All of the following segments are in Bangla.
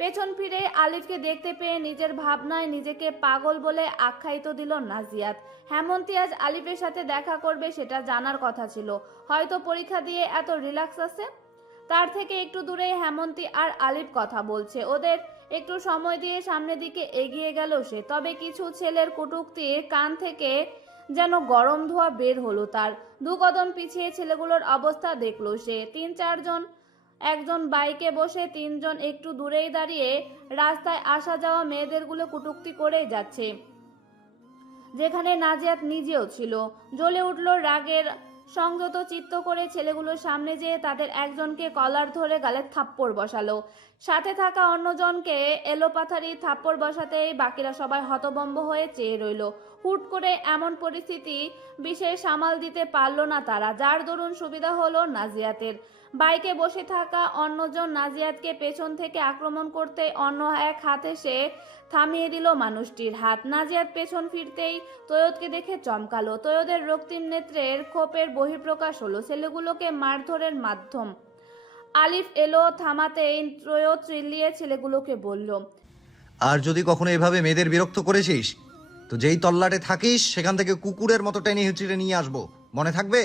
পেছন ফিরে আলিফকে দেখতে পেয়ে নিজের ভাবনায় নিজেকে পাগল বলে আখ্যায়িত দিল নাজিয়াত। হেমন্তী আজ আলিফের সাথে দেখা করবে সেটা জানার কথা ছিল, হয়তো পরীক্ষা দিয়ে এত রিল্যাক্স আছে। তার থেকে একটু দূরে হেমন্তী আর আলিফ কথা বলছে, ওদের একটু সময় দিয়ে সামনের দিকে এগিয়ে গেল সে। তবে কিছু ছেলের কটূক্তি কান থেকে যেন গরম ধোঁয়া বের হলো তার। দু কদম পিছিয়ে ছেলেগুলোর অবস্থা দেখলো সে। তিন চারজন, একজন বাইকে বসে, তিনজন একটু দূরেই দাঁড়িয়ে রাস্তায় আসা যাওয়া মেয়েদেরগুলো কটূক্তি করেই যাচ্ছে, যেখানে নাজিয়াত নিজেও ছিল। জ্বলে উঠল রাগের সংযত চিত্ত করে ছেলেগুলোর সামনে যেয়ে তাদের একজনকে কলার ধরে গালে থাপ্পড় বসালো। সাথে থাকা অন্যজনকে এলোপাথারি থাপ্পড় বসাতেই বাকিরা সবাই হতভম্ব হয়ে চেয়ে রইল। হুট করে এমন পরিস্থিতি বিশেষ সামাল দিতে পারল না তারা, যার দরুন সুবিধা হলো নাজিয়াতের। বাইকে বসে থাকা অন্যজন নাজিয়াতকে পেছন থেকে আক্রমণ করতে অন্য এক হাতে সে থামিয়ে দিল মানুষটির হাত। নাজিয়াত পেছন ফিরতেই তৈয়দকে দেখে চমকালো। তৈয়দের রক্তিম নেত্রের ক্ষোভের বহিঃপ্রকাশ হলো ছেলেগুলোকে মারধরের মাধ্যম। আলিফ এলো থামাতেই তৈয়দ চিল্লিয়ে ছেলেগুলোকে বলল, আর যদি কখনো এভাবে মেয়েদের বিরক্ত করেছিস তো যেই তল্লাটে থাকিস সেখান থেকে কুকুরের মতো টেনে হিঁচড়ে নিয়ে আসবো, মনে থাকবে?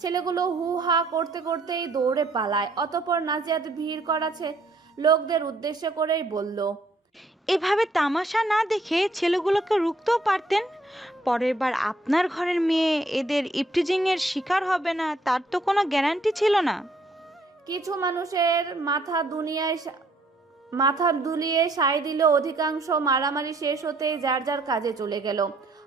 ছেলেগুলো হু হা করতে করতেই দৌড়ে পালায়। অতঃপর নাজিয়াত ভিড় করাছে লোকদের উদ্দেশ্য করেই বলল, এভাবে তামাশা না দেখে ছেলেগুলোকে রুখতেও পারতেন। পরের বার আপনার ঘরের মেয়ে এদের ইপটিজিংয়ের শিকার হবে না তার তো কোনো গ্যারান্টি ছিল না। কিছু মানুষের মাথা দুলিয়ে সায় দিল, অধিকাংশ মারামারি শেষ হতেই যার যার কাজে চলে গেল।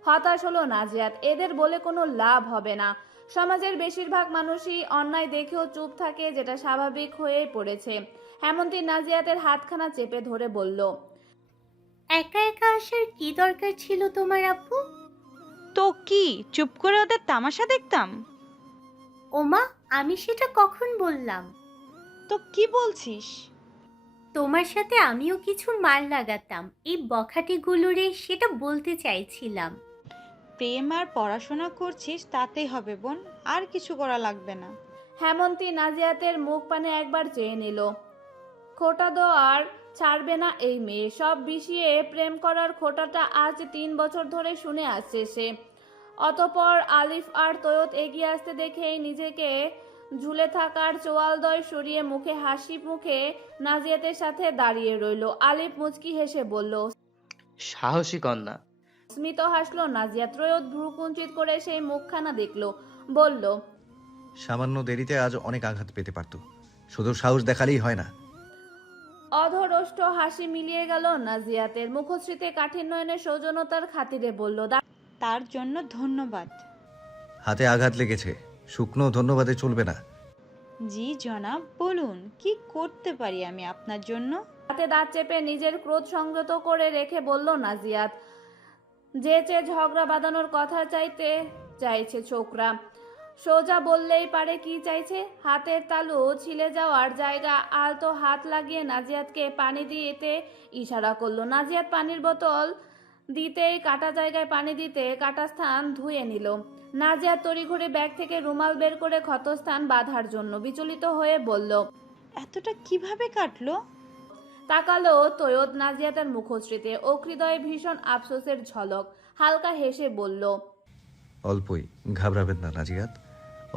হতাশ হলো নাজিয়াত, এদের বলে কোনো লাভ হবে না। সমাজের বেশিরভাগ মানুষই অন্যায় দেখেও চুপ থাকে, যেটা স্বাভাবিক হয়েই পড়েছে। হেমন্তী নাজিয়াতের হাতখানা চেপে ধরে বলল, একা একা আসার কি দরকার ছিল তোমার আপু? তো কি চুপ করে ওদের তামাশা দেখতাম? ওমা, আমি সেটা কখন বললাম? তো কি বলছিস? তোমার সাথে আমিও কিছু মার লাগাতাম, এই বখাটেগুলোরে সেটা বলতে চাইছিলাম। প্রেম আর পড়াশোনা করছিস তাতেই হবে বোন, আর কিছু করা লাগবে না। হেমন্তী নাজিয়াতের মুখ পানে একবার চেয়ে নিল। খোটা দেওয়ার ছাড়বে না এই মেয়ে। সব বিষয়ে প্রেম করার খোটাটা আজ 3 বছর ধরে শুনে আসছে সে। অতঃপর আলিফ আর তৈয়দ এগিয়ে আসতে দেখেই নিজেকে ঝুলে থাকার চোয়ালদয় সরিয়ে মুখে হাসি মুখে নাজিয়াতের সাথে দাঁড়িয়ে রইল। আলিফ মুচকি হেসে বলল, সাহসী কন্যা। স্মিত হাসলো নাজিয়া। ত্রয়োদ ভ্রু কুঞ্চিত করে সেই মুখখানা দেখলো, বলল, সামান্য দেরিতে আজ অনেক আঘাত পেতে পারতো, শুধু সাহস দেখালেই হয় না। অধরষ্ট হাসি মিলিয়ে গেল নাজিয়াতের মুখশ্রীতে। কাঠিন্য এনে সৌজন্যতার খাতিরে বলল, তার জন্য ধন্যবাদ। হাতে আঘাত লেগেছে, শুকনো ধন্যবাদে চলবে না। জি জনাব, বলুন কি করতে পারি আমি আপনার জন্য? হাতে দাঁত চেপে নিজের ক্রোধ সংযত করে রেখে বলল নাজিয়াত, যে ঝগড়া বাঁধানোর কথা চাইছে ছোকরা। সোজা বললেই পারে কি চাইছে। হাতের তালু ছিলে যাওয়ার জায়গা আলতো হাত লাগিয়ে নাজিয়াতকে পানি দিতে ইশারা করলো। নাজিয়াত পানির বোতল দিতেই কাটা জায়গায় পানি দিতে কাটা স্থান ধুয়ে নিল। নাজিয়াত তড়িঘড়ি ব্যাগ থেকে রুমাল বের করে ক্ষতস্থান বাঁধার জন্য বিচলিত হয়ে বলল, এতটা কিভাবে কাটলো? তাকালো তৈয়দ নাজিয়াতের মুখশ্রীতে, অহৃদয়ে ভীষণ আফসোসের ঝলক। হালকা হেসে বলল, অল্পই, ঘাবড়াবেন না নাজিয়াত,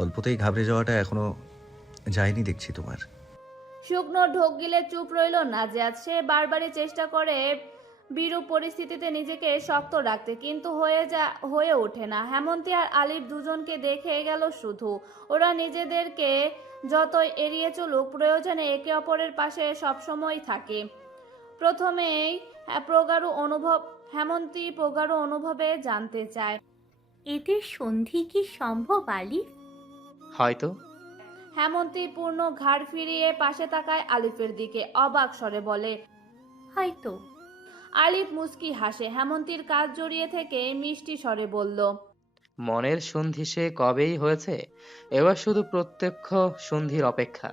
অল্পতেই ঘাবড়ে যাওয়াটা এখনো যায়নি দেখছি তোমার। শুকনো ঢোক গিলে চুপ রইল নাজিয়াত। সে বারবারই চেষ্টা করে বিরূপ পরিস্থিতিতে নিজেকে শক্ত রাখতে, কিন্তু হয়ে ওঠে না। হেমন্তী আর আলিফ দুজনকে দেখে গেল শুধু। ওরা নিজেদেরকে যতই এড়িয়ে চলুক, প্রয়োজনে একে অপরের পাশে সবসময় থাকে। প্রথমেই হেমন্তী প্রগাঢ় অনুভবে জানতে চায়, এদের সন্ধি কি সম্ভব আলিফ? হয়তো। হেমন্তী পূর্ণ ঘাড় ফিরিয়ে পাশে তাকায় আলিফের দিকে, অবাক স্বরে বলে, হয়তো। আলিফ মুস্কি হাসে। হেমন্তীর কাজ জড়িয়ে থেকে মিষ্টি স্বরে বলল, মনের সন্ধি সে কবেই হয়েছে, এবার শুধু প্রত্যক্ষ সন্ধির অপেক্ষা।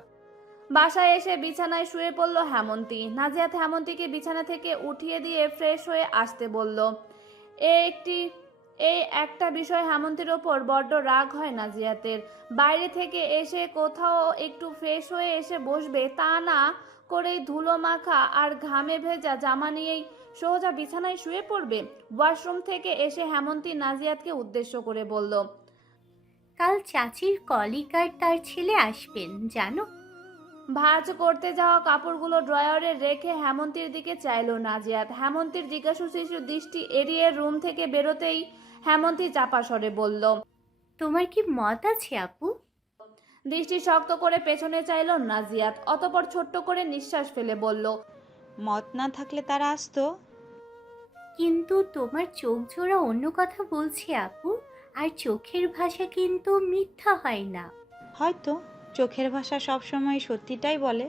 বাসায় এসে বিছানায় শুয়ে পড়ল হেমন্তী। নাজিয়াত হেমন্তীকে বিছানা থেকে উঠিয়ে দিয়ে ফ্রেশ হয়ে আসতে বলল। এই একটা বিষয় হেমন্তীর ওপর বড্ড রাগ হয় নাজিয়াতের। বাইরে থেকে এসে কোথাও একটু ফ্রেশ হয়ে এসে বসবে, তা না করেই ধুলো মাখা আর ঘামে ভেজা জামা নিয়েই সোজা বিছানায় শুয়ে পড়বে। ওয়াশরুম থেকে এসে হেমন্তী নাজিয়াতকে উদ্দেশ্য করে বলল, কাল চাচির কলিগ আর তার ছেলে আসবেন জানো। ভাঁজ করতে যাওয়া কাপড়গুলো ড্রয়ারে রেখে হেমন্তীর দিকে চাইলো নাজিয়াত। হেমন্তীর জিজ্ঞাসু শিশু দৃষ্টি এড়িয়ে রুম থেকে বেরোতেই হেমন্তী চাপা স্বরে বলল, তোমার কি মত আছে আপু? দৃষ্টি শক্ত করে পেছনে চাইলো নাজিয়াত, অতঃপর ছোট্ট করে নিঃশ্বাস ফেলে বলল, মত না থাকলে তারা আসতো। কিন্তু তোমার চোখ জোড়া অন্য কথা বলছে আপু, আর চোখের ভাষা কিন্তু মিথ্যা হয় না। হয়তো চোখের ভাষা সবসময় সত্যিটাই বলে।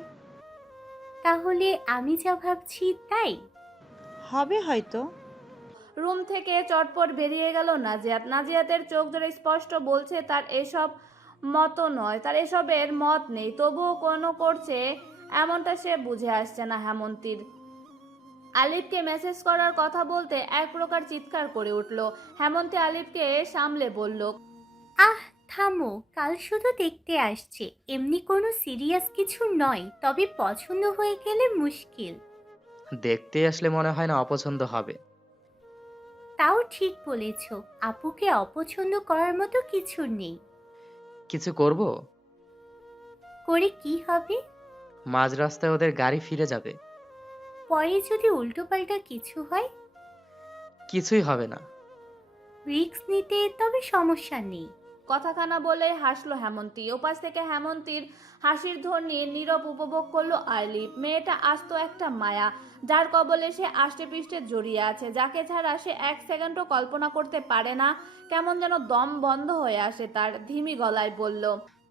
তাহলে আমি যা ভাবছি তাই হবে হয়তো। রুম থেকে চটপট বেরিয়ে গেল নাজিয়াত। নাজিয়াতের চোখ জোরে স্পষ্ট বলছে তার এসব মত নয়, তার এসবের মত নেই, তবুও কোনো করছে এমনটা সে বুঝে আসছে না হেমন্তীর। আলিফকে মেসেজ করার কথা বলতে এক প্রকার চিৎকার করে উঠল। হেমন্তী আলিফকে সামলে বলল, আহ থামো, কাল শুধু দেখতে আসছে, এমনি কোনো সিরিয়াস কিছু নয়, তবে পছন্দ হয়ে গেলে মুশকিল। দেখতে আসলে মনে হয় না অপছন্দ হবে। তাও ঠিক বলেছ, আপুকে অপছন্দ করার মতো কিছু নেই। কিছু করব? করে কি হবে? মাঝ রাস্তায় ওদের গাড়ি ফিরে যাবে। পরে যদি উল্টোপাল্টা কিছু হয়? কিছুই হবে না। রিস্ক নিতে তবে সমস্যা নেই। কথাখানা বলে হাসলো হেমন্তী। ওপাশ থেকে হেমন্তীর হাসির ধ্বনি নীরব উপভোগ করলো আলিফ। মেয়েটা আস্ত একটা মায়া, যার কবলে সে আষ্টে পৃষ্ঠে জড়িয়ে আছে, যাকে ছাড়া সে এক সেকেন্ডও কল্পনা করতে পারে না। কেমন যেন দম বন্ধ হয়ে আসে তার। ধিমি গলায় বলল,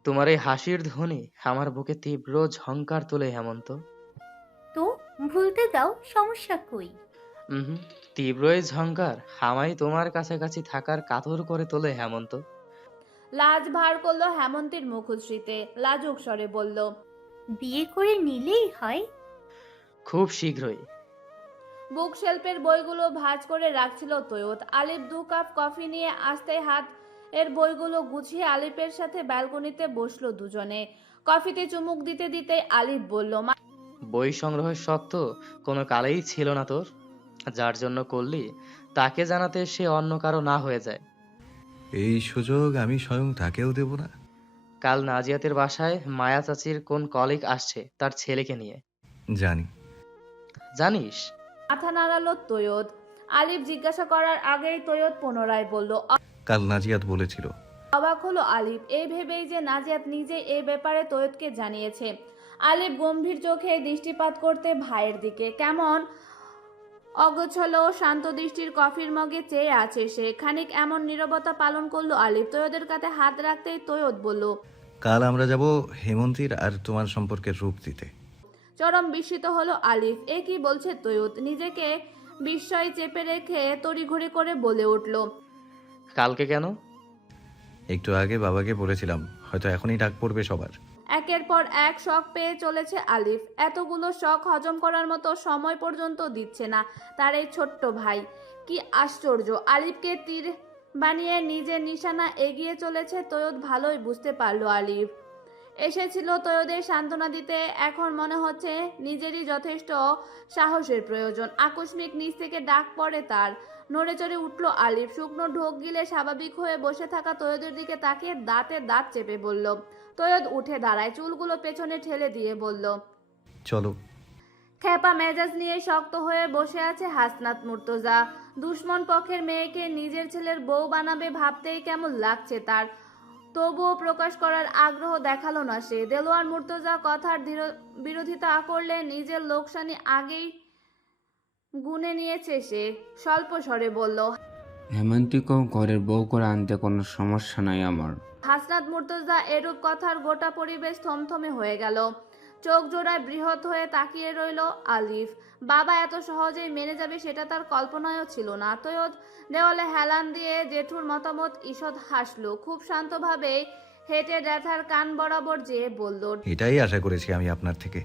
তোমার এই হাসির ধ্বনি আমার বুকে তীব্র ঝংকার তোলে হেমন্ত। তো ভুলতে দাও, সমস্যা কই? হুম, তীব্র এই ঝংকার আমায় তোমার কাছাকাছি থাকার কাতর করে তোলে হেমন্ত। লাজ ভার করলো হেমন্তীর মুখশ্রীতে, লাজুক স্বরে বলল, বিয়ে করে নিলেই হয়। খুব শীঘ্রই। বুক শেলফের বইগুলো ভাঁজ করে রাখছিল তৈয়দ। আলিফ 2 কাপ কফি নিয়ে আসতে হাত এর বইগুলো গুছিয়ে আলিফের সাথে ব্যালকনিতে বসলো দুজনে। কফিতে চুমুক দিতে দিতে আলিফ বলল, বই সংগ্রহের শখ তো কোনো কালেই ছিল না তোর। যার জন্য করলি তাকে জানাতে সে অন্য কারো না হয়ে যায়। এই সুযোগ আমি স্বয়ং তাকেও দেব না। কাল নাজিয়াতের বাসায় মায়া চাচির কোন কলিগ আসছে তার ছেলেকে নিয়ে। জানি। জানিস? মাথা নাড়ালো তৈয়দ। আলিফ জিজ্ঞাসা করার আগেই তৈয়দ পুনরায় বলল। কাল নাজিয়াত বলেছিল। অবাক হলো আলিফ, এই ভেবেই যে নাজিয়াত নিজে এই ব্যাপারে তৈয়দকে জানিয়েছে। আলিফ গম্ভীর চোখে দৃষ্টিপাত করতে ভাইয়ের দিকে। কেমন অগোছলো শান্ত দৃষ্টির কফির মগে চেয়ে আছে সে। খানিক এমন নীরবতা পালন করলো আলিফ। তৈয়দের কাঁধে হাত রাখতেই তৈয়দ বলল, কাল আমরা যাব হেমন্তীর আর তোমার সম্পর্কের রূপ দিতে। চরম বিস্মিত হলো আলিফ। এ কি বলছে তৈয়দ? নিজেকে বিস্ময় চেপে রেখে তড়িঘড়ি করে বলে উঠল, কালকে কেন? একটু আগে বাবাকে বলেছিলাম, হয়তো এখনই ডাক পড়বে সবার। একের পর এক শখ পেয়ে চলেছে আলিফ। এতগুলো শখ হজম করার মতো সময় পর্যন্ত দিচ্ছে না তার এই ছোট্ট ভাই। কি আশ্চর্য! আলিফকে তীর বানিয়ে নিজের নিশানা এগিয়ে চলেছে তৈয়দ। ভালোই বুঝতে পারলো আলিফ এসেছিল তৈয়দের সান্ত্বনা দিতে। এখন মনে হচ্ছে নিজেরই যথেষ্ট সাহসের প্রয়োজন। আকস্মিক নিচ থেকে ডাক পড়ে তার। নড়ে চড়ে উঠল আলিফ। শুকনো ঢোক গিলে স্বাভাবিক হয়ে বসে থাকা তৈয়দের দিকে তাকিয়ে দাঁতে দাঁত চেপে বলল। তৈয়দ উঠে দাঁড়ায়, চুলগুলো পেছনে ঠেলে দিয়ে বলল, চলো। খেপা মেজাজ নিয়ে শক্ত হয়ে বসে আছে হাসনাত মুর্তজা। দুশ্মন পক্ষের মেয়েকে নিজের ছেলের বউ বানাবে ভাবতেই কেমন লাগছে তার। তবুও প্রকাশ করার আগ্রহ দেখালো না সে। দেলোয়ার মুর্তজা কথার বিরোধিতা করলে নিজের লোকসানি আগেই গুনে নিয়েছে সে। স্বল্প স্বরে বলল, হেমন্তীকেও ঘরের বউ করে আনতে কোনো সমস্যা নাই আমার। হাসনাত মুর্তজা এরূপ কথার গোটা পরিবেশ থমথমে হয়ে গেল। চোখ জোড়ায় বৃহৎ হয়ে তাকিয়ে রইল আলিফ। বাবা এত সহজেই মেনে যাবে সেটা তার কল্পনায়ও ছিল না। তৈয়দ দেওয়ালে হেলান দিয়ে জেঠুর মতামত ঈষৎ হাসলো। খুব শান্তভাবে হেঁটে ব্যথার কান বরাবর যেয়ে বলল, এটাই আশা করেছি আমি আপনার থেকে।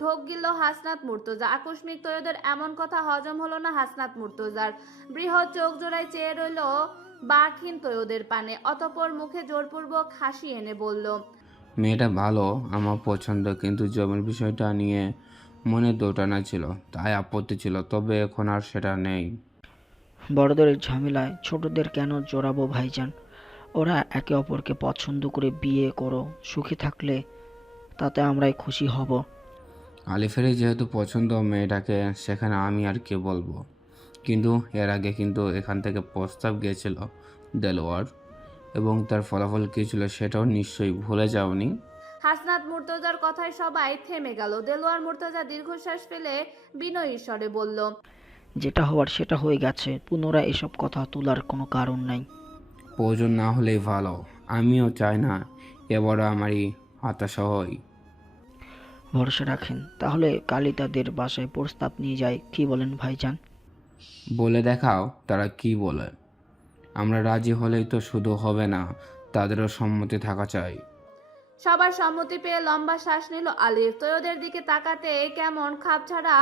ঢোক গিল হাসনাত মুর্তজা। আকস্মিক তৈয়দের এমন কথা হজম হলো না হাসনাত মুর্তজার। বৃহৎ চোখ জোড়ায় চেয়ে রইল বাকহীন তৈয়দের পানে। অতঃপর মুখে জোরপূর্বক হাসি এনে বলল, মেয়েটা ভালো, আমার পছন্দ, কিন্তু জমির বিষয়টা নিয়ে মনে দোটানা ছিল, তাই আপত্তি ছিল, তবে এখন আর সেটা নেই। বড়দের ঝামেলায় ছোটদের কেন জড়াবো ভাইজান? ওরা একে অপরকে পছন্দ করে বিয়ে করো, সুখী থাকলে তাতে আমরাই খুশি হব। আলিফেরই যেহেতু পছন্দ মেয়েটাকে, সেখানে আমি আর কি বলবো। কিন্তু এর আগে কিন্তু এখান থেকে প্রস্তাব গিয়েছিল দেলোয়ার, এবং তার ফলাফল কী ছিল সেটাও নিশ্চয়ই ভুলে যাওনি। হাসনাত মুর্তজার কথায় সবাই থেমে গেল। দেলোয়ার মুর্তজা দীর্ঘশ্বাস ফেলে বিনয়ী স্বরে বলল, যেটা হওয়ার সেটা হয়ে গেছে, পুনরায় এসব কথা তোলার কোনো কারণ নাই। প্রয়োজন না হলেই ভালো। আমিও চাই না এবারও আমারই হতাশা হয়। ভরসা রাখেন, তাহলে কালই তাদের বাসায় প্রস্তাব নিয়ে যায়, কি বলেন ভাইজান? বলে দেখাও তারা কি বলে। আমরা রাজি হলেই তো শুধু হবে না, তাদেরও সম্মতি থাকা চাই। সবার সম্মতি পেয়ে লম্বা শ্বাস নিল আলিফ। তৈয়দের দিকে তাকাতে কেমন খাপছাড়া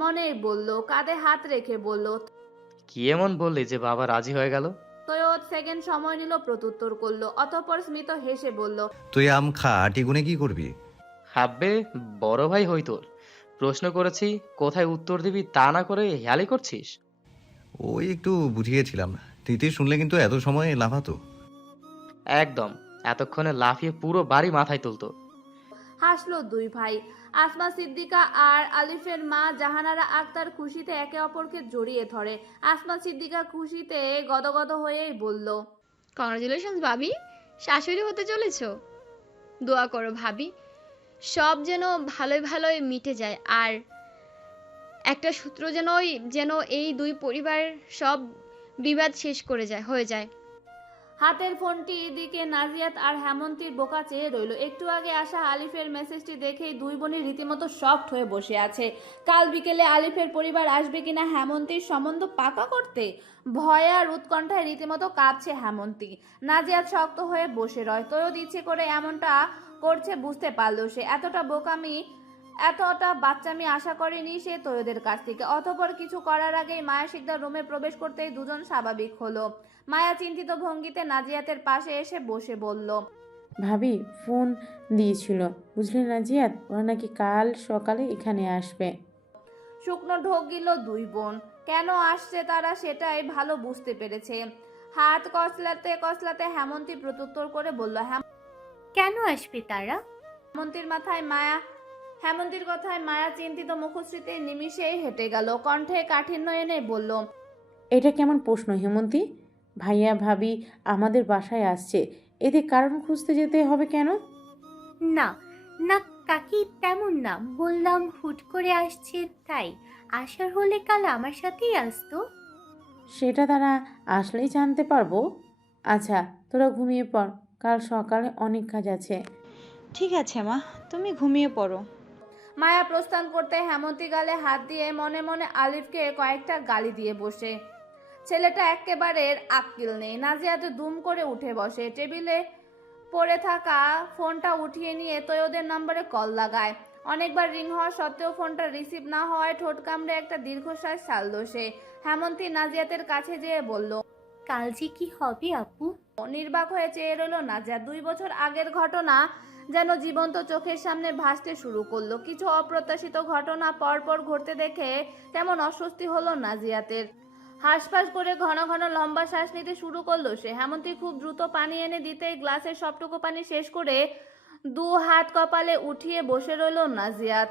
মনেই বলল, কাঁধে হাত রেখে বলল। কি এমন বললি যে বাবা রাজি হয়ে গেল? তৈয়দ সেকেন্ড সময় নিল, প্রত্যুত্তর করলো। অতঃপর স্মিত হেসে বলল, তুই আম খা, আটিগুনে কি করবি? হাব্বে, বড় ভাই হই তোর। প্রশ্ন করেছি, কোথায় উত্তর দিবি তা না করে হেয়ালি করছিস। ওই একটু বুঝিয়েছিলাম। তিতির শুনলে কিন্তু এত সময় লাফাতো। একদম, এতক্ষণে লাফিয়ে পুরো বাড়ি মাথায় তুলতো। হাসলো দুই ভাই। আসমা সিদ্দিকা আর আলিফের মা জাহানারা আক্তার খুশিতে একে অপরকে জড়িয়ে ধরে। আসমা সিদ্দিকা খুশিতে গদগদ হয়েই বলল, কংগ্রাচুলেশনস ভাবি, শাশুড়ি হতে চলেছো। দোয়া করো ভাবি, সব যেন ভালোই ভালোই মিটে যায়, আর একটা সূত্র যেন এই দুই পরিবার সব বিবাদ শেষ হয়ে যায়। হাতের ফোনটি দিকে নাজিয়াত আর হেমন্তীর বোকা চেয়ে রইল। একটু আগে আসা আলিফের মেসেজটি দেখেই দুই বোনই রীতিমতো শকড হয়ে বসে আছে। কাল বিকেলে আলিফের পরিবার আসবে কিনা হেমন্তীর সম্বন্ধ পাকা করতে, ভয় আর উৎকণ্ঠায় রীতিমতো কাঁপছে হেমন্তী। নাজিয়াত শক্ত হয়ে বসে রয়। তৈয়দ ইচ্ছে করে এমনটা করছে বুঝতে পারলো সে। এতটা বাচ্চামি আশা করেনি সে তৈয়দের কাছ থেকে। অতঃপর কিছু করার আগেই মায়া শিকদার রুমে প্রবেশ করতেই দুজন স্বাভাবিক হলো। মায়া চিন্তিত ভঙ্গিতে নাজিয়াতের পাশে এসে বসে বলল, ভাবি ফোন দিয়েছিল, বুঝলেন নাজিয়াত, ওরা নাকি কাল সকালে এখানে আসবে। শুকনো ঢোক গিল দুই বোন। কেন আসছে তারা সেটাই ভালো বুঝতে পেরেছে। হাত কসলাতে কসলাতে হেমন্তী প্রত্যুত্তর করে বলল, কেন আসবে তারা? হেমন্তীর কথায় মায়া চিন্তিত মুখশ্রীতে নিমিষেই হেঁটে গেল। কণ্ঠে কাঠিন্য এনে বলল, এটা কেমন প্রশ্ন হেমন্তী? ভাইয়া ভাবি আমাদের বাসায় আসছে, এতে কারণ খুঁজতে যেতে হবে কেন? না না কাকি, তেমন না, বললাম হুট করে আসছে তাই। আসার হলে কাল আমার সাথেই আসতো। সেটা তারা আসলেই জানতে পারবো। আচ্ছা তোরা ঘুমিয়ে পড়, কাল সকালে অনেক কাজ আছে। ঠিক আছে মা, তুমি ঘুমিয়ে পড়ো। মায়া প্রস্থান করতে হেমন্তী গালে হাত দিয়ে মনে মনে আলিফকে কয়েকটা গালি দিয়ে বসে। ছেলেটা একেবারে আক্কেল নেই। নাজিয়াতে দুম করে উঠে বসে, টেবিলে পড়ে থাকা ফোনটা উঠিয়ে নিয়ে তৈয়দের নম্বরে কল লাগায়। অনেকবার রিং হওয়া সত্ত্বেও ফোনটা রিসিভ না হওয়ায় ঠোঁট কামড়ে একটা দীর্ঘশ্বাস ছাড়ল সে। হেমন্তী নাজিয়াতের কাছে যেয়ে বলল, কাল যে কি হবে আপু? নির্বাক হয়ে চেয়ে রইল নাজিয়াত। 2 বছর আগের ঘটনা যেন জীবন্ত চোখের সামনে ভাসতে শুরু করলো। কিছু অপ্রত্যাশিত ঘটনা পরপর ঘটতে দেখে কেমন অস্বস্তি হলো নাজিয়াতের। হাঁসফাঁস করে ঘন ঘন লম্বা শ্বাস নিতে শুরু করলো সে। হেমন্তী খুব দ্রুত পানি এনে দিতেই গ্লাসের সবটুকু পানি শেষ করে 2 হাত কপালে উঠিয়ে বসে রইল নাজিয়াত।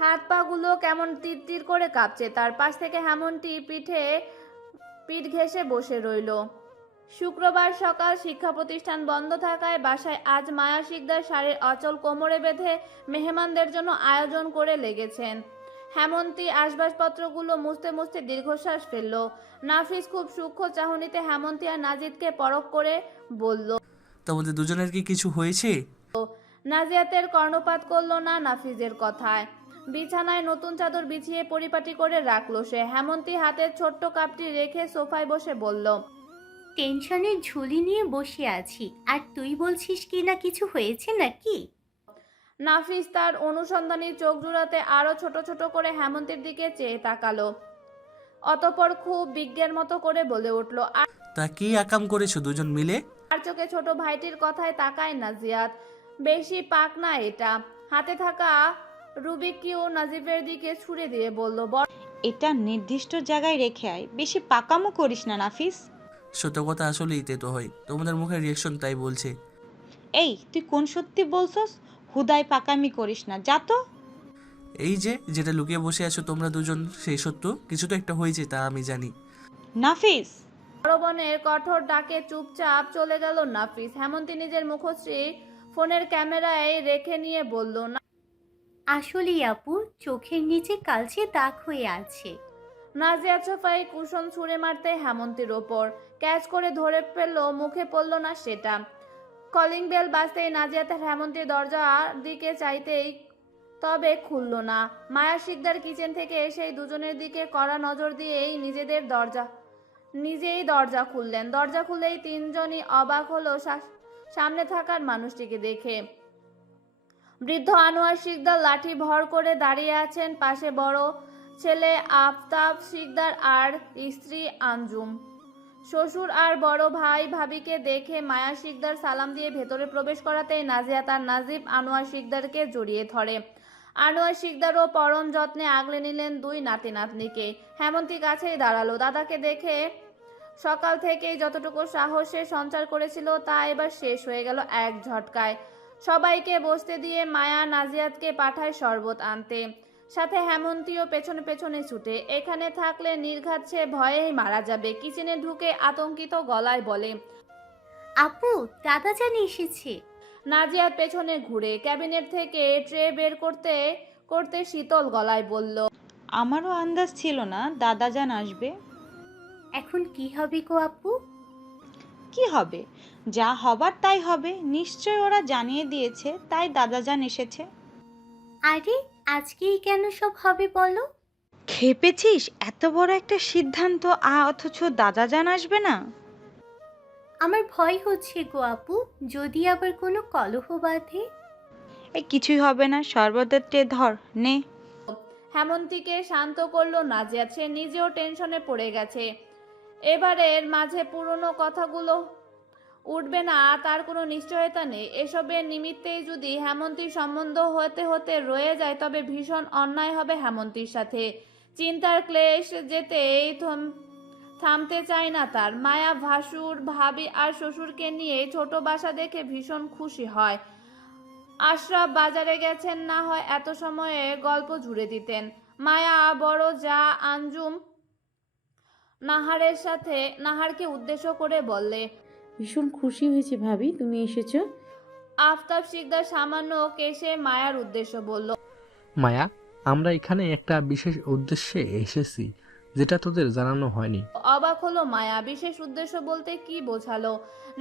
হাত পাগুলো কেমন তীর করে কাঁপছে তার। পাশ থেকে হেমন্তী পিঠ ঘেঁষে বসে রইল। শুক্রবার সকাল, শিক্ষা প্রতিষ্ঠান বন্ধ থাকায় বাসায় আজ মায়া শিকদার শাড়ির অচল কোমরে বেঁধে মেহমানদের জন্য আয়োজন করে লেগেছেন। হেমন্তী আসবাবপত্রগুলো মুছতে মুছতে দীর্ঘশ্বাস ফেলল। নাফিস খুব সূক্ষ্ম চাহনিতে হেমন্তী আর নাজিদকে পরখ করে বলল, তোমাদের দুজনের কি কিছু হয়েছে? নাজিয়াতের কর্ণপাত করল না নাফিজের কথায়। বিছানায় নতুন চাদর বিছিয়ে পরিপাটি করে রাখলো সে। হেমন্তী হাতের ছোট্ট কাপটি রেখে সোফায় বসে বলল, টেনশনের ঝুলি নিয়ে বসে আছি, আর তুই বলছিস কি না কিছু হয়েছে নাকি? নাফিস তার অনুসন্ধানী চোখ জোড়াতে আরো ছোট ছোট করে হেমন্তীর দিকে চেয়ে তাকালো। অতঃপর খুব বিজ্ঞের মতো করে বলে উঠল, তা কি আকাম করেছো দুজন মিলে? আর চোখে ছোট ভাইটির কথায় তাকায় নাজিয়াত। বেশি পাক না এটা। হাতে থাকা রুবিক কিউ নাজিফের দিকে ছুড়ে দিয়ে বলল, এটা নির্দিষ্ট জায়গায় রেখে আয়, বেশি পাকামো করিস না নাফিস। সত্য কথা আসলেই তেতো হয়, তোমাদের মুখের রিয়েকশন তাই বলছে। এই তুই কোন সত্যি বলছস? হুদাই পাকামি করিস না, যা তো। এই যে যেটা লুকিয়ে বসে আছো তোমরা দুজন, সেই সত্য কিছু তো একটা হয়েছে, তা আমি জানি। নাফিস! বড় বোনের কঠোর ডাকে চুপচাপ চলে গেল নাফিস। হেমন্তী নিজের মুখশ্রী ফোনের ক্যামেরায় রেখে নিয়ে বলল, আসলেই আপু, চোখের নিচে কালচে দাগ হয়ে আছে। নাজিয়াত সোফায় কুশন ছুঁড়ে মারতে হেমন্তীর ওপর ক্যাচ করে ধরে ফেললো, মুখে পড়ল না সেটা। কলিং বেল বাজতেই নাজিয়াতের হেমন্তীর দরজার দিকে চাইতেই তবে খুলল না। মায়া শিকদার কিচেন থেকে এসেই দুজনের দিকে কড়া নজর দিয়েই নিজেই দরজা খুললেন। দরজা খুলেই তিনজনই অবাক হলো সামনে থাকার মানুষটিকে দেখে। বৃদ্ধ আনোয়ার শিকদার লাঠি ভর করে দাঁড়িয়ে আছেন, পাশে বড় ছেলে আফতাব শিকদার আর স্ত্রী আঞ্জুম। শ্বশুর আর বড় ভাই ভাবিকে দেখে মায়া শিকদার সালাম দিয়ে ভেতরে প্রবেশ করাতেই নাজিয়াত আর নাজিব আনোয়ার শিকদারকে জড়িয়ে ধরে। আনোয়ার শিকদারও পরম যত্নে আগলে নিলেন দুই নাতি নাতনিকে। হেমন্তী কাছেই দাঁড়ালো। দাদাকে দেখে সকাল থেকেই যতটুকু সাহসে সঞ্চার করেছিল তা এবার শেষ হয়ে গেল এক ঝটকায়। সবাইকে বসতে দিয়ে মায়া নাজিয়াতকে পাঠায় শরবত আনতে, সাথে হেমন্তীও পেছনে পেছনে ছুটে। এখানে থাকলে নির্ঘাত সে ভয়েই মারা যাবে। কিচেনে ঢুকে আতঙ্কিত গলায় বলে, আপু, দাদা জানি এসেছে। নাজিয়াত পেছনে ঘুরে ক্যাবিনেট থেকে ট্রে বের করতে করতে শীতল গলায় বলল, আমারও আন্দাজ ছিল না দাদাজান আসবে। এখন কি হবে গো আপু? কি হবে? যা হবার তাই হবে, নিশ্চয় ওরা জানিয়ে দিয়েছে, তাই দাদাজান এসেছে। আরে, আজকেই কেন সব হবে বলো? খেপেছিস? এত বড় একটা সিদ্ধান্ত অথচ দাদাজান আসবে না? আমার ভয় হচ্ছে গো আপু, যদি আবার কোনো কলহ বাঁধে। এই কিছুই হবে না, শরবতের টে ধর নে। হেমন্তীকে শান্ত করলো নাজিয়াত। সে নিজেও টেনশনে পড়ে গেছে। এবারের মাঝে পুরনো কথাগুলো উঠবে না তার কোনো নিশ্চয়তা নেই। এসবের নিমিত্তেই যদি হেমন্তীর সম্বন্ধ হতে হতে রয়ে যায় তবে ভীষণ অন্যায় হবে হেমন্তীর সাথে। চিন্তার ক্লেশ যেতেই থামতে চায় না তার। মায়া ভাসুর ভাবি আর শ্বশুরকে নিয়ে ছোট বাসা দেখে ভীষণ খুশি হয়। আশরাফ বাজারে গেছেন, না হয় এত সময়ে গল্প জুড়ে দিতেন। মায়া বড় যা আঞ্জুম নাহারকে উদ্দেশ্য করে বললে, ভীষণ খুশি হয়েছি ভাবি তুমি এসেছো। আফতাব শিকদার সামান্য কেশে মায়ার উদ্দেশ্য বলল, মায়া, আমরা এখানে একটা বিশেষ উদ্দেশ্যে এসেছি যেটা তোদের জানানো হয়নি। অবাক হলো মায়া। বিশেষ উদ্দেশ্য বলতে কি বোঝালো?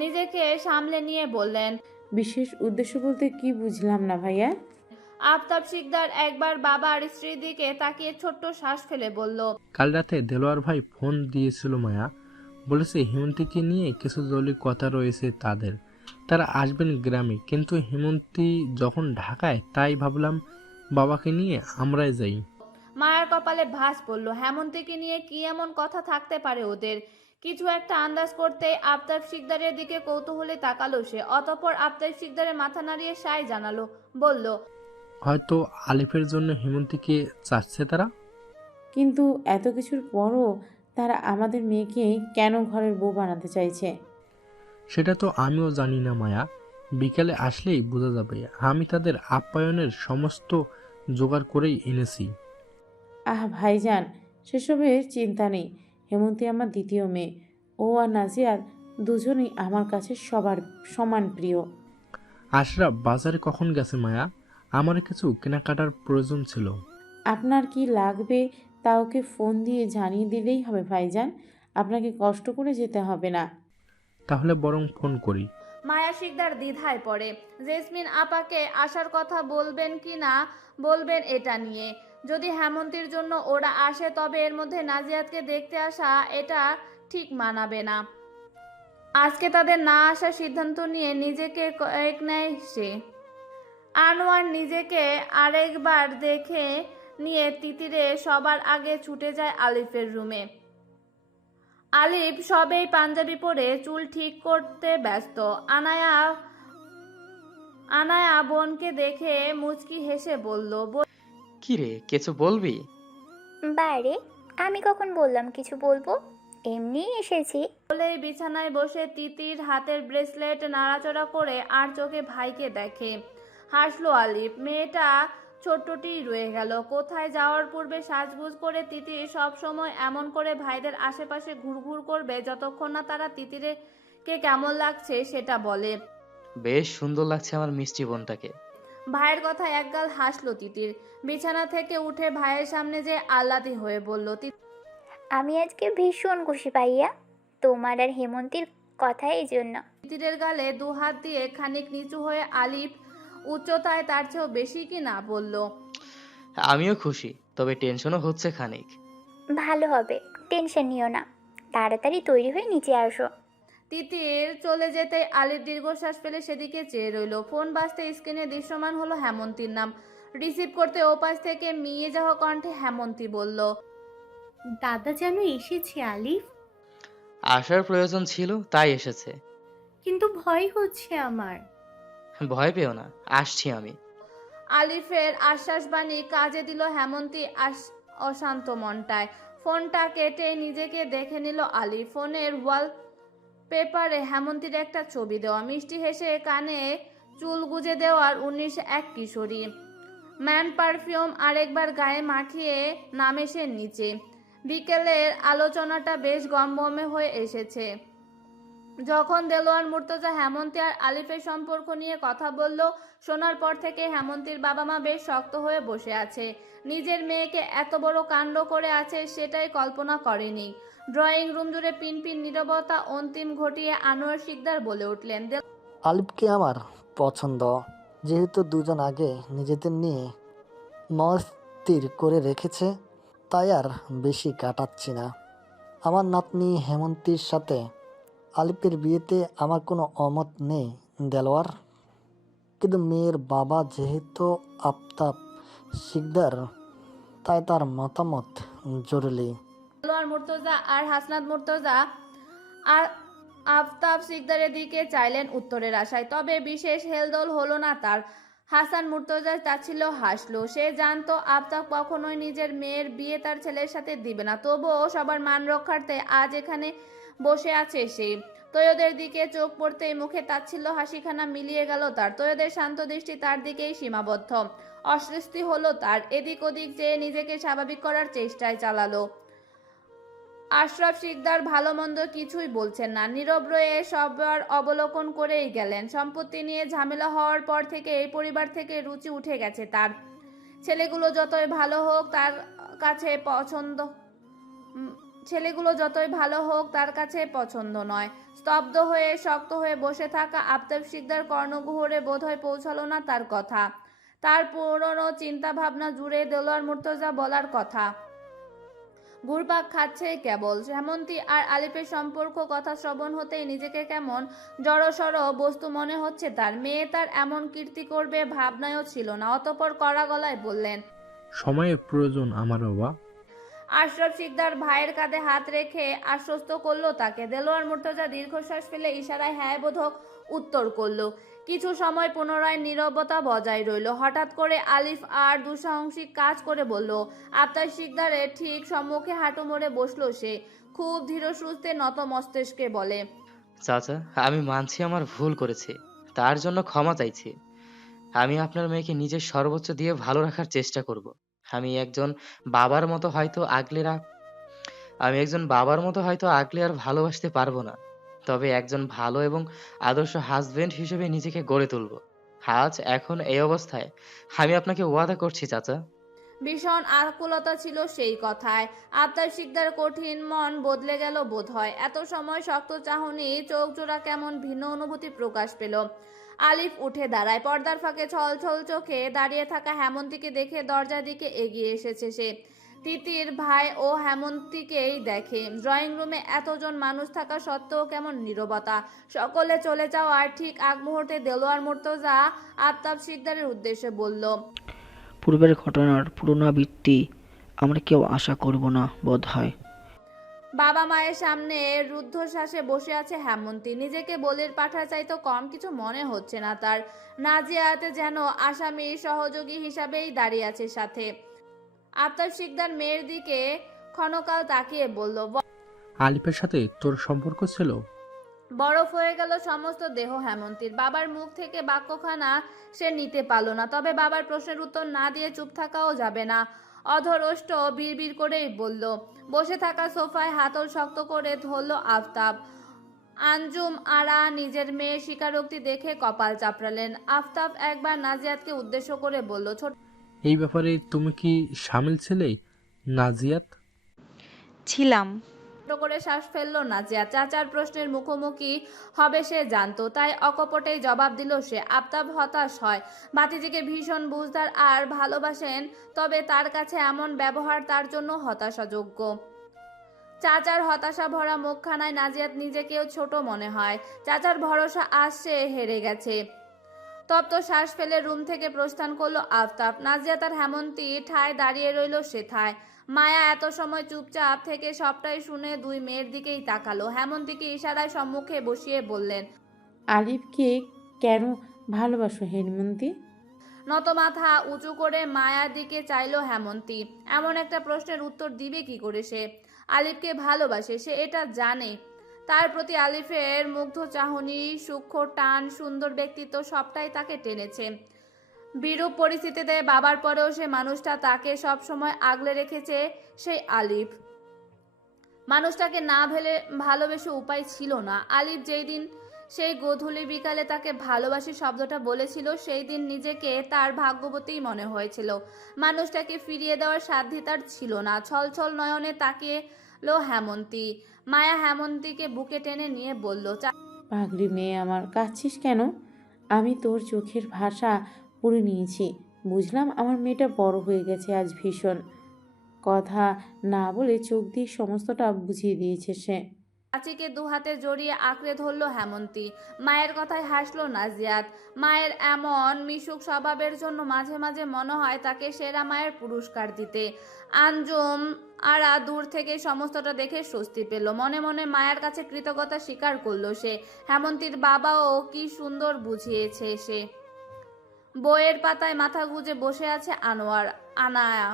নিজেকে সামলে নিয়ে বললেন, বিশেষ উদ্দেশ্য বলতে কি বুঝলাম না ভাইয়া। আফতাব শিকদার একবার বাবা আর স্ত্রীর দিকে তাকিয়ে ছোট্ট শ্বাস ফেলে বলল, কাল রাতে দেলোয়ার ভাই ফোন দিয়েছিল মায়া, বলেছে হেমন্তীকে নিয়ে কিছু জরুরি কথা রয়েছে তাদের, তারা আসবেন গ্রামে। কিন্তু হেমন্তী যখন ঢাকায়, তাই ভাবলাম বাবাকে নিয়ে আমরাই যাই। মায়ার কপালে ভাঁজ পড়ল। হেমন্তীকে নিয়ে কি এমন কথা থাকতে পারে ওদের? কিছু একটা আন্দাজ করতে আফতাব শিকদারের দিকে কৌতূহলে তাকালো সে। অতঃপর আফতাব শিকদারের মাথা নাড়িয়ে সায় জানালো, বলল, হয়তো আলিফের জন্য হেমন্তীকে চাচ্ছে তারা। কিন্তু এত কিছুর পরও তারা আমাদের মেয়েকে কেন ঘরের বউ বানাতে চাইছে? সেটা তো আমিও জানি না মায়া, বিকেলে আসলেই বোঝা যাবে। আমি তাদের আপ্যায়নের সমস্ত জোগাড় করেই এনেছি। ভাইজান, সেসবের চিন্তা নেই। হেমন্তী আমার দ্বিতীয় মেয়ে। ও আর নাজিয়াত দুজনেই আমার কাছে সবার সমান প্রিয়। আশরাফ বাজারে কখন গেছে মায়া? আমার কিছু কেনাকাটার প্রয়োজন ছিল। আপনার কি লাগবে তা ওকে ফোন দিয়ে জানিয়ে দিলেই হবে ভাইজান, আপনাকে কষ্ট করে যেতে হবে না। তাহলে বরং ফোন করি। মায়া শিকদার দ্বিধায় পড়ে। জেসমিন আপাকে আসার কথা বলবেন কি না বলবেন এটা নিয়ে। যদি হেমন্তীর জন্য ওরা আসে তবে এর মধ্যে নাজিয়াতকে দেখতে আসা এটা ঠিক মানাবে না। আজকে তাদের না আসার সিদ্ধান্ত নিয়ে নিজেকে এক নেয় সে। আনোয়ার নিজেকে আরেকবার দেখে নিয়ে তিতিরে সবার আগে ছুটে যায় আলিফের রুমে। আলিফ সবেই পাঞ্জাবি পরে চুল ঠিক করতে ব্যস্ত। আনায়া বোনকে দেখে মুচকি হেসে বলল, কি রে, কিছু বলবি? বারে, আমি কখন বললাম কিছু বলবো? এমনিই এসেছি। বলেই বিছানায় বসে তিতির হাতের ব্রেসলেট নাড়াচড়া করে আর চোখে ভাইকে দেখে। হাসলো আলিফ। মেয়েটা ছোট্টটি রয়ে গেল। কোথায় যাওয়ার পূর্বে সাজগুজ করে তিতির সব সময় এমন করে ভাইদের আশেপাশে ঘুরঘুর করবে যতক্ষণ না তারা তিতিরকে কেমন লাগছে সেটা বলে। বেশ সুন্দর লাগছে আমার মিষ্টি বোনটাকে। ভাইয়ের কথা একগাল হাসলো তিতির। বিছানা থেকে উঠে ভাইয়ের সামনে যে আহ্লাদি হয়ে বলল, আমি আজকে ভীষণ খুশি পাইয়া, তোমার আর হেমন্তীর কথা এই জন্য। তিতিরের গালে দুহাত দিয়ে খানিক নিচু হয়ে আলিফ উচ্চতায় তার চেয়েও বেশি কি না বলল। আমিও খুশি, তবে টেনশনও হচ্ছে খানিক। ভালো হবে, টেনশন নিও না। তাড়াতাড়ি তৈরি হয়ে নিচে আসো। তিতির চলে যেতে আলিফ দীর্ঘশ্বাস ফেলে সেদিকে চেয়ে রইল। ফোন বাজতে স্ক্রিনে দৃশ্যমান হলো হেমন্তীর নাম। রিসিভ করতে ওপাশ থেকে মিয়ে যাওয়া কণ্ঠে হেমন্তী বলল, দাদা যেন এসেছে আলিফ, আসার প্রয়োজন ছিল তাই এসেছে। কিন্তু ভয় হচ্ছে আমার। ভয় পেও না, আসছি আমি। আলিফের আশ্বাসবাণী কাজে দিল হেমন্তী অশান্ত মনটায়। ফোনটা কেটে নিজেকে দেখে নিল আলিফ। ফোনের ওয়াল পেপারে হেমন্তীর একটা ছবি দেওয়া, মিষ্টি হেসে কানে চুল গুজে দেওয়ার 19 এক কিশোরী। ম্যান পারফিউম আরেকবার গায়ে মাখিয়ে নামে সে নিচে। বিকেলের আলোচনাটা বেশ গমগমে হয়ে এসেছে। যখন দেলোয়ার মুর্তজা হেমন্তী আর আলিফের সম্পর্ক নিয়ে কথা বলল, শোনার পর থেকে হেমন্তীর বাবা মা বেশ শক্ত হয়ে বসে আছে। নিজের মেয়েকে এত বড় কাণ্ড করে আছে সেটাই কল্পনা করেনি। ড্রয়িং রুম জুড়ে পিনপিন নীরবতা অন্তিম ঘটিয়ে আনোয়ার শিকদার বলে উঠলেন, আলিফকে আমার পছন্দ, যেহেতু দুজন আগে নিজেদের নিয়ে মস্তির করে রেখেছে, তাই আর বেশি কাটাচ্ছি না। আমার নাতনি হেমন্তীর সাথে আলিফের বিয়েতে আমার কোনো অমত নেই দেলোয়ার, কিন্তু মেয়ের বাবা যেহেতু আফতাব শিকদার, তাই তার মতামত জরুরি। দেলোয়ার মুর্তজা আর হাসনাত মুর্তজা আর আফতাব শিকদারের দিকে চাইলেন উত্তরের আশায়, তবে বিশেষ হেলদোল হলো না তার। হাসান মুর্তজা তাচ্ছিল্য হাসলো। সে জানতো আফতাব কখনোই নিজের মেয়ের বিয়ে তার ছেলের সাথে দিবে না, তবুও সবার মান রক্ষার্থে আজ এখানে বসে আছে সে। তৈয়দের দিকে চোখ পড়তেই মুখে তাচ্ছিল্য হাসিখানা মিলিয়ে গেল তার। তৈয়দের শান্ত দৃষ্টি তার দিকেই সীমাবদ্ধ। অস্বস্তি হলো তার। এদিক ওদিক চেয়ে নিজেকে স্বাভাবিক করার চেষ্টায় চালালো। আশরাফ শিকদার ভালো মন্দ কিছুই বলছেন না, নীরব রয়ে সবার অবলোকন করেই গেলেন। সম্পত্তি নিয়ে ঝামেলা হওয়ার পর থেকে এই পরিবার থেকে রুচি উঠে গেছে তার। ছেলেগুলো যতই ভালো হোক তার কাছে পছন্দ নয়। স্তব্ধ হয়ে শক্ত হয়ে বসে থাকা আফতাব শিকদার কর্ণকুহরে বোধহয় পৌঁছালো না তার কথা। তার পুরনো চিন্তা ভাবনা জুড়ে দেলোয়ার মুর্তজা বলার কথা ঘুরপাক খাচ্ছে কেবল। হেমন্তী আর আলিফের সম্পর্ক কথা শ্রবণ হতেই নিজেকে কেমন জড়সড় বস্তু মনে হচ্ছে তার। মেয়ে তার এমন কীর্তি করবে ভাবনায়ও ছিল না। অতঃপর কড়া গলায় বললেন, সময়ের প্রয়োজন আমার বাবা। আশরাফ শিকদার ভাইয়ের কাঁধে হাত রেখে আশ্বস্ত করলো তাকে। দেলোয়ার মুর্তজা দীর্ঘশ্বাস ফেলে ইশারায় হ্যাঁ বোধক উত্তর করলো। কিছু সময় পুনরায় নীরবতা বজায় রইল। হঠাৎ করে আলিফ আর দুঃসাহসিক কাজ করে বলল। আফতাব শিকদারের ঠিক সম্মুখে হাঁটু মুড়ে বসলো সে। খুব ধীর সুস্থে নত মস্তিষ্কে বলে, চাচা, আমি মানছি আমার ভুল করেছি, তার জন্য ক্ষমা চাইছি। আমি আপনার মেয়েকে নিজের সর্বোচ্চ দিয়ে ভালো রাখার চেষ্টা করব। আমি একজন বাবার মতো হয়তো আগলে আর ভালোবাসতে পারবো না, তবে একজন ভালো এবং আদর্শ হাজবেন্ড হিসেবে নিজেকে গড়ে তুলব। আজ এখন এই অবস্থায় আমি আপনাকে ওয়াদা করছি চাচা। ভীষণ আকুলতা ছিল সেই কথায়। আফতাব শিকদার কঠিন মন বদলে গেল বোধ হয়। এত সময় শক্ত চাহনি চোখ জোড়া কেমন ভিন্ন অনুভূতি প্রকাশ পেল। আলিফ উঠে দাঁড়ায়। পর্দার ফাঁকে ছলছল চোখে দাঁড়িয়ে থাকা হেমন্তীকে দেখে দরজার দিকে এগিয়ে এসেছে সে। তিতির ভাই ও হেমন্তীকেই দেখে। ড্রয়িং রুমে এতজন মানুষ থাকা সত্ত্বেও কেমন নীরবতা। সকলে চলে যাওয়ার ঠিক আগ মুহূর্তে দেলোয়ার মুর্তজা আফতাব শিকদারের উদ্দেশ্যে বলল, পূর্বের ঘটনার পুনরাবৃত্তি আমরা কেউ আশা করব না বোধ হয়। বাবা মায়ের সামনে রুদ্ধশ্বাসে বসে আছে হেমন্তী। নিজেকে বলির পাঠার চাইতো কম কিছু মনে হচ্ছে না তার। নাজিয়াতে যেন আসামি সহযোগী হিসাবেই দাঁড়িয়ে আছে সাথে। আফতাব শিকদার মেয়ের দিকে ক্ষণকাল তাকিয়ে বলল, আলিফের সাথে তোর সম্পর্ক ছিল? বরফ হয়ে গেল সমস্ত দেহ হেমন্তীর। বাবার মুখ থেকে বাক্যখানা সে নিতে পারল না, তবে বাবার প্রশ্নের উত্তর না দিয়ে চুপ থাকাও যাবে না। অধর ওষ্ঠ বিড়বিড় করেই বলল। বসে থাকা সোফায় হাতল শক্ত করে ধরল আফতাব। আঞ্জুম আরা নিজের মেয়ের স্বীকারোক্তি দেখে কপাল চাপড়ালেন। আফতাব একবার নাজিয়াতকে উদ্দেশ্য করে বলল, ছোট এই ব্যাপারে তুমি কি সামিল ছিলে নাজিয়াত? ছিলাম। করে শ্বাস ফেললো নাজিয়া। চাচার প্রশ্নের মুখোমুখি হবে সে জানতো, তাই অকপটেই জবাব দিল সে। আফতাব হতাশ হয়। ভাতিজিকে ভীষণ বুঝদার আর ভালোবাসেন, তবে তার কাছে এমন ব্যবহার তার জন্য হতাশাযোগ্য। চাচার হতাশা ভরা মুখখানায় নাজিয়াত নিজেকেও ছোট মনে হয়। চাচার ভরসা আজ সে হেরে গেছে। তপ্ত শ্বাস ফেলে রুম থেকে প্রস্থান করলো আফতাব। নাজিয়াত আর হেমন্তী ঠায় দাঁড়িয়ে রইল সেথায়। মায়া এত সময় চুপচাপ থেকে সবটাই শুনে দুই মেয়ের দিকেই তাকালো। হেমন্তীকে ইশারায় সম্মুখে বসিয়ে বললেন, আলিফকে কেন ভালোবাসো হেমন্তী? নত মাথা উঁচু করে মায়ার দিকে চাইলো হেমন্তী। এমন একটা প্রশ্নের উত্তর দিবে কি করে সে? আলিফকে ভালোবাসে, সে এটা জানে। তার প্রতি আলিফের মুগ্ধ চাহনি, সূক্ষ্ম টান, সুন্দর ব্যক্তিত্ব সবটাই তাকে টেনেছে। বিরূপ পরিস্থিতিতে বাবার পরেও সে মানুষটা তাকে সব সময় আগলে রেখেছে, সেই আলিফ। মানুষটাকে না ভেলে ভালোবেসে উপায় ছিল না। আলিফ যেই দিন সেই গোধূলি বিকালে তাকে ভালোবাসি শব্দটা বলেছিল, সেই দিন নিজেকে তার ভাগ্যবতীই মনে হয়েছিল। মানুষটাকে ফিরিয়ে দেওয়ার সাধ্য তার ছিল না। ছলছল নয়নে তাকিয়ে লো হেমন্তী। মায়া হেমন্তীকে বুকে টেনে নিয়ে বলল, পাগলি মেয়ে আমার, কাঁদছিস কেন? আমি তোর চোখের ভাষা পড়ে নিয়েছি। বুঝলাম আমার মেয়েটা বড় হয়ে গেছে আজ ভীষণ। কথা না বলে চোখ দিয়ে সমস্তটা বুঝিয়ে দিয়েছে সে। চাচিকে দু হাতে জড়িয়ে আঁকড়ে ধরল হেমন্তী। মায়ের কথায় হাসলো নাজিয়াত। মায়ের এমন মিশুক স্বভাবের জন্য মাঝে মাঝে মনে হয় তাকে সেরা মায়ের পুরস্কার দিতে। আঞ্জুম আরা দূর থেকে সমস্তটা দেখে স্বস্তি পেল। মনে মনে মায়ের কাছে কৃতজ্ঞতা স্বীকার করলো সে। হেমন্তীর বাবাও কি সুন্দর বুঝিয়েছে সে। বইয়ের পাতায় মাথা গুজে বসে আছে আনায়া।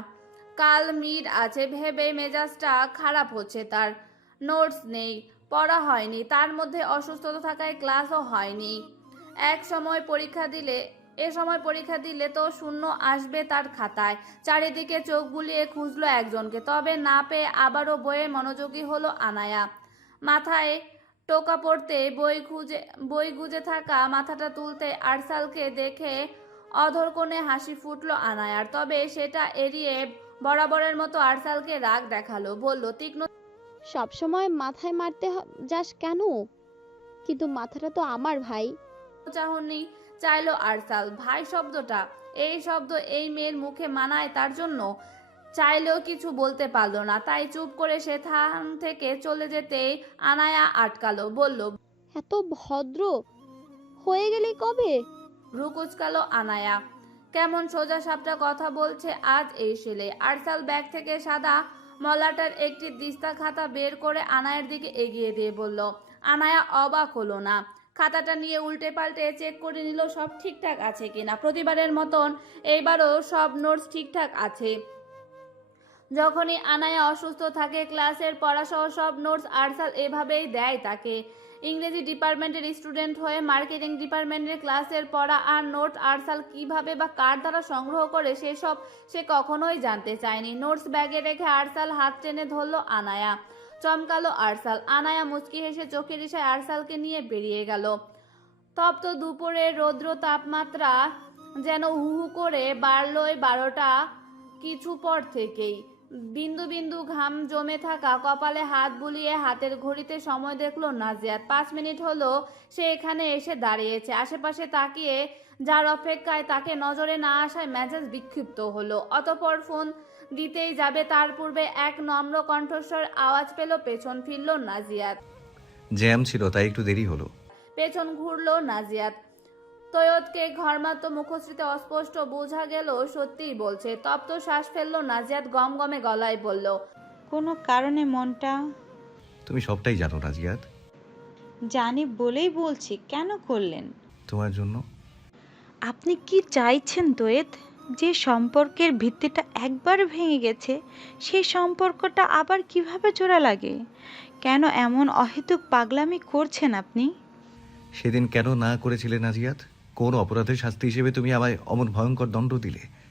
কাল মিড আছে ভেবে মেজাজটা খারাপ হচ্ছে তার। নোটস নেই, পড়া হয়নি, তার মধ্যে অসুস্থতা থাকায় ক্লাসও হয়নি। এ সময় পরীক্ষা দিলে তো শূন্য আসবে তার খাতায়। চারিদিকে চোখ বুলিয়ে খুঁজলো একজনকে, তবে না পেয়ে আবারও বইয়ে মনোযোগী হলো আনায়া। মাথায় টোকা পড়তে বই গুজে থাকা মাথাটা তুলতে আরসালকে দেখে অধর কোণে হাসি ফুটলো আনায়ার, তবে সেটা এড়িয়ে বরাবরের মতো আরসালকে রাগ দেখালো। বলল, তীক্ষ্ণ সবসময় মাথায় মারতে যাস কেন? কিন্তু মাথাটা তো আমার ভাই। চাহনি চাইলো আরসাল। ভাই শব্দটা, এই শব্দ এই মেয়ের মুখে মানায় তার জন্য? চাইলেও কিছু বলতে পারলো না, তাই চুপ করে সেখান থেকে চলে যেতেই আনায়া আটকালো। বলল, এত ভদ্র হয়ে গেলি কবে? ভ্রু কুচকালো আনায়া। কেমন সোজা সাপটা কথা বলছে আজ এই ছেলে। আরসাল ব্যাগ থেকে সাদা মলাটার একটি দিস্তা খাতা বের করে আনায়ের দিকে এগিয়ে দিয়ে বলল। আনায়া অবাক হলো না। খাতাটা নিয়ে উল্টে পাল্টে চেক করে নিল সব ঠিকঠাক আছে কিনা। প্রতিবারের মতন এইবারও সব নোটস ঠিকঠাক আছে। যখনই আনায়া অসুস্থ থাকে ক্লাসের পড়াসহ সব নোটস আরসাল এভাবেই দেয় তাকে। ইংরেজি ডিপার্টমেন্টের স্টুডেন্ট হয়ে মার্কেটিং ডিপার্টমেন্টের ক্লাসের পড়া আর নোটস আরসাল কিভাবে বা কার দ্বারা সংগ্রহ করে সেসব সে কখনোই জানতে চায়নি। নোটস ব্যাগে রেখে আরসাল হাত টেনে ধরল আনায়া। চমকালো আরসাল। আনায়া মুচকি হেসে চোখের ইশারায় আরসালকে নিয়ে বেরিয়ে গেল। তপ্ত দুপুরের রৌদ্র তাপমাত্রা যেন হু হু করে বাড়লই 12টা কিছু পর থেকেই। বিন্দু বিন্দু ঘাম জমে থাকা কপালে হাত বুলিয়ে হাতের ঘড়িতে সময় দেখলো নাজিয়াত। 5 মিনিট হলো সে এখানে এসে দাঁড়িয়েছে। আশেপাশে তাকিয়ে যার অপেক্ষায় তাকে নজরে না আসায় মেজাজ বিক্ষিপ্ত হলো। অতঃপর ফোন দিতেই যাবে তার পূর্বে এক নম্র কণ্ঠস্বর আওয়াজ পেল। পেছন ফিরল নাজিয়াত। জ্যাম ছিল তাই একটু দেরি হলো। পেছন ঘুরলো নাজিয়াত। তৈয়দকে ঘরমাত্র মুখশ্রীতে অস্পষ্ট বোঝা গেল সত্যিই বলছে। তপ্ত শ্বাস ফেললো নাজিয়াত। গমগমে গলায় বলল, কোনো কারণে মনটা? তুমি সবটাই জানো নাজিয়াত। জানি বলেই বলছি, কেন করলেন? তোমার জন্য। আপনি কি চাইছেন তৈয়দ? যে সম্পর্কের ভিত্তিটা একবার ভেঙে গেছে সেই সম্পর্কটা আবার কিভাবে জোড়া লাগে? কেন এমন অহেতুক পাগলামি করছেন আপনি? সেদিন কেন না করেছিলে নাজিয়াত? কোন অপরাধের শাস্তি হিসেবে তুমি আমায় অমন ভয়ঙ্কর দণ্ড দিলে?